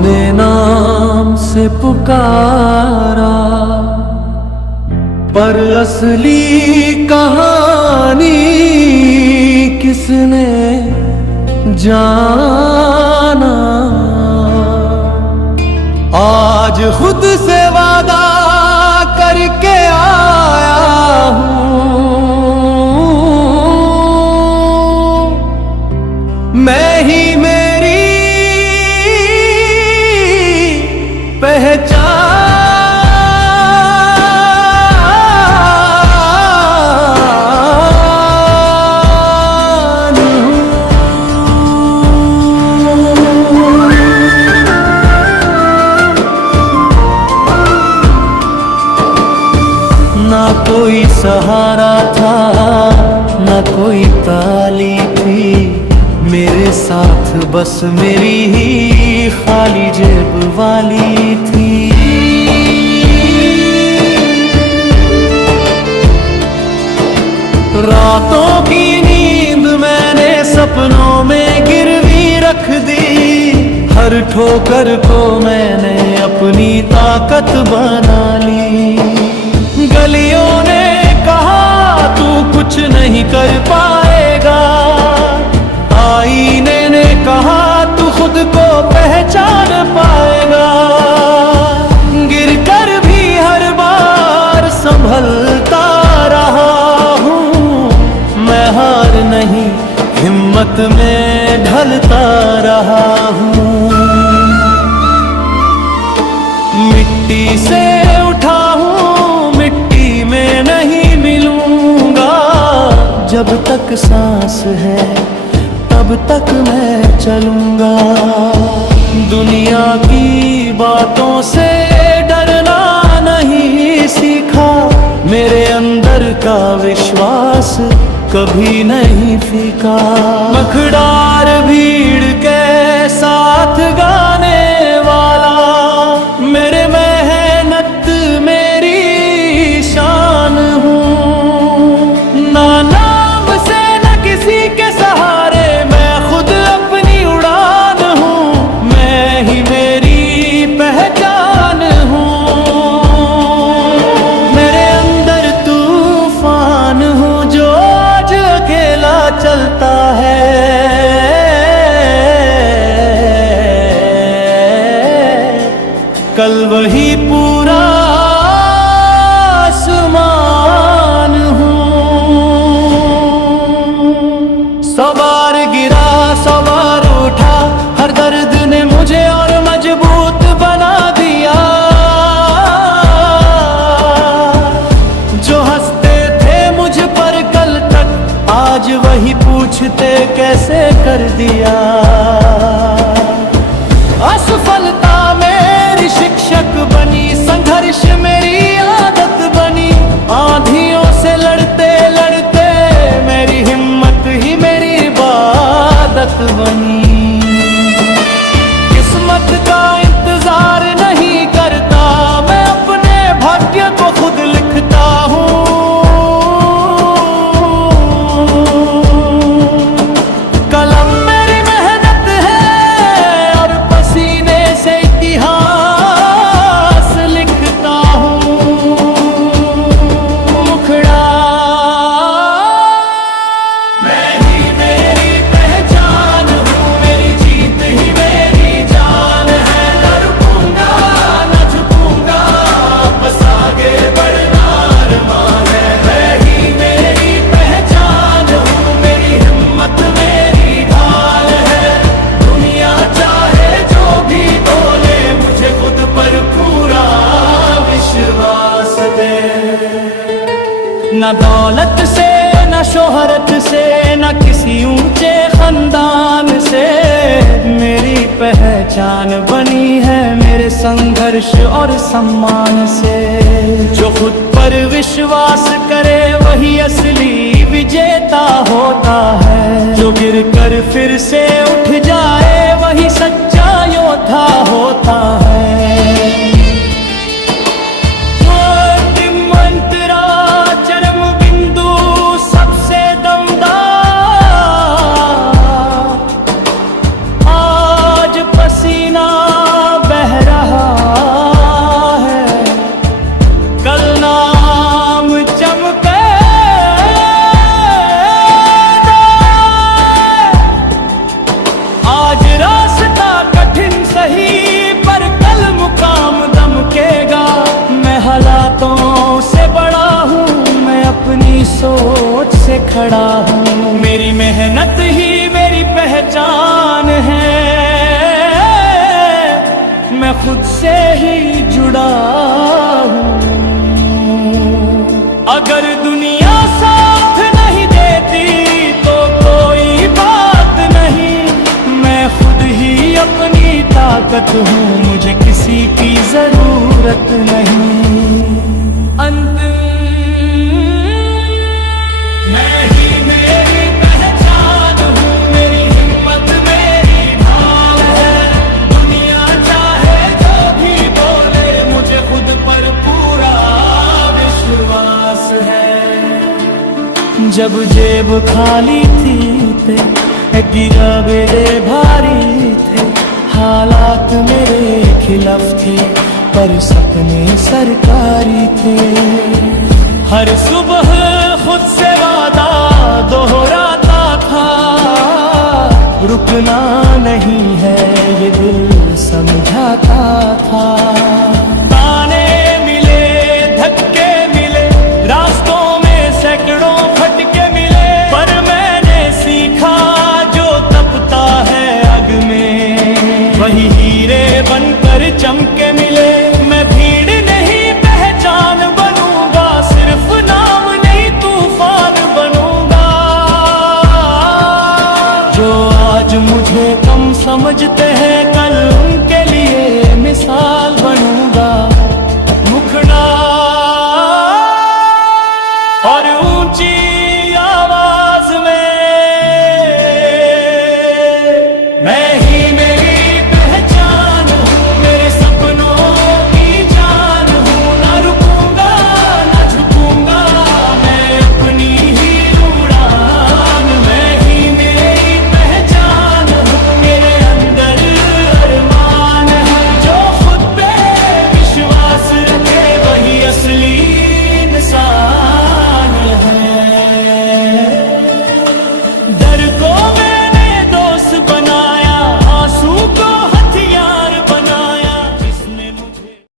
तूने नाम से पुकारा, पर असली कहानी किसने जाना। आज खुद से वादा करके आया हूँ, मैं ही मेरी पहचान हूँ। ना कोई सहारा था, ना कोई ताली थी, मेरे साथ बस मेरी ही खाली जेब वाली थी। रातों की नींद मैंने सपनों में गिरवी रख दी, हर ठोकर को मैंने अपनी ताकत बना ली। गलियों ने कहा तू कुछ नहीं कर पाएगा, आईने ने कहा तू खुद को पहचान पाएगा। गिरकर भी हर बार संभलता रहा हूँ, मैं हार नहीं हिम्मत में ढलता रहा हूँ। मिट्टी से उठा हूँ, मिट्टी में नहीं मिलूंगा। जब तक सांस है तब तक मैं चलूंगा। दुनिया की बातों से डरना नहीं सीखा, मेरे अंदर का विश्वास कभी नहीं फीका। मखडार भीड़ के साथ गाने वाला, मेरे मेहनत मेरी शान हूँ। ना नाम से न किसी के सहारे, मैं खुद अपनी उड़ान हूँ, मैं ही मेरी पहचान हूँ। मेरे अंदर तूफान हूँ जो आज अकेला चलता है। कल वही पूरा आसमान हूँ। सवार गिरा सवार उठा, हर दर्द ने मुझे और मजबूत बना दिया। जो हंसते थे मुझ पर कल तक, आज वही पूछते कैसे कर दिया। असफलता मेरी शिक्षक बनी, संघर्ष मेरी आदत बनी। आंधियों से लड़ते लड़ते मेरी हिम्मत ही मेरी इबादत बनी। किस्मत का इंतजार नहीं करता, मैं अपने भाग्य को खुद लिखता हूँ। कलम मेरी मेहनत है और पसीने से इतिहास लिखता हूँ। मुखड़ा मैं ही मेरी पहचान हूँ, मेरी जीत ही मेरी जान है। लड़ूंगा न झुकूंगा, बस आगे बढ़ना अरमान है। मैं ही मेरी पहचान हूँ, मेरी हिम्मत मेरी ढाल है। दुनिया चाहे जो भी बोले, मुझे खुद पर पूरा विश्वास दे। न दौलत से न शोहरत से, न किसी ऊंचे खानदान से, मेरी पहचान बनी है मेरे संघर्ष और सम्मान से। जो खुद पर विश्वास करे वही असली विजेता होता है। जो गिर कर फिर से उठ जाए वही सच्चा योद्धा होता है। मंत्रा चरम बिंदु सबसे दमदार, आज पसीना खड़ा हूँ। मेरी मेहनत ही मेरी पहचान है, मैं खुद से ही जुड़ा हूँ। अगर दुनिया साथ नहीं देती तो कोई बात नहीं, मैं खुद ही अपनी ताकत हूँ, मुझे किसी की जरूरत नहीं। अंत मैं ही मेरी पहचान हूँ, मेरी हिम्मत मेरी ढाल है। दुनिया चाहे जो भी बोले, मुझे खुद पर पूरा विश्वास है। जब जेब खाली थी ते गिरा बेड़े भारी थे, हालात मेरे खिलाफ थे पर सपने सरकारी थे। हर सुबह खुद से वादा दोहराता था, रुकना नहीं है ये दिल समझाता था। ताने मिले धक्के मिले, रास्तों में सैकड़ों फटके मिले, पर मैंने सीखा जो तपता है आग में वही हीरे बनकर चमके मिले। मैं भीड़ नहीं पहचान बनूंगा, सिर्फ नाम नहीं तूफान बनूंगा। जो आज मुझे कम समझते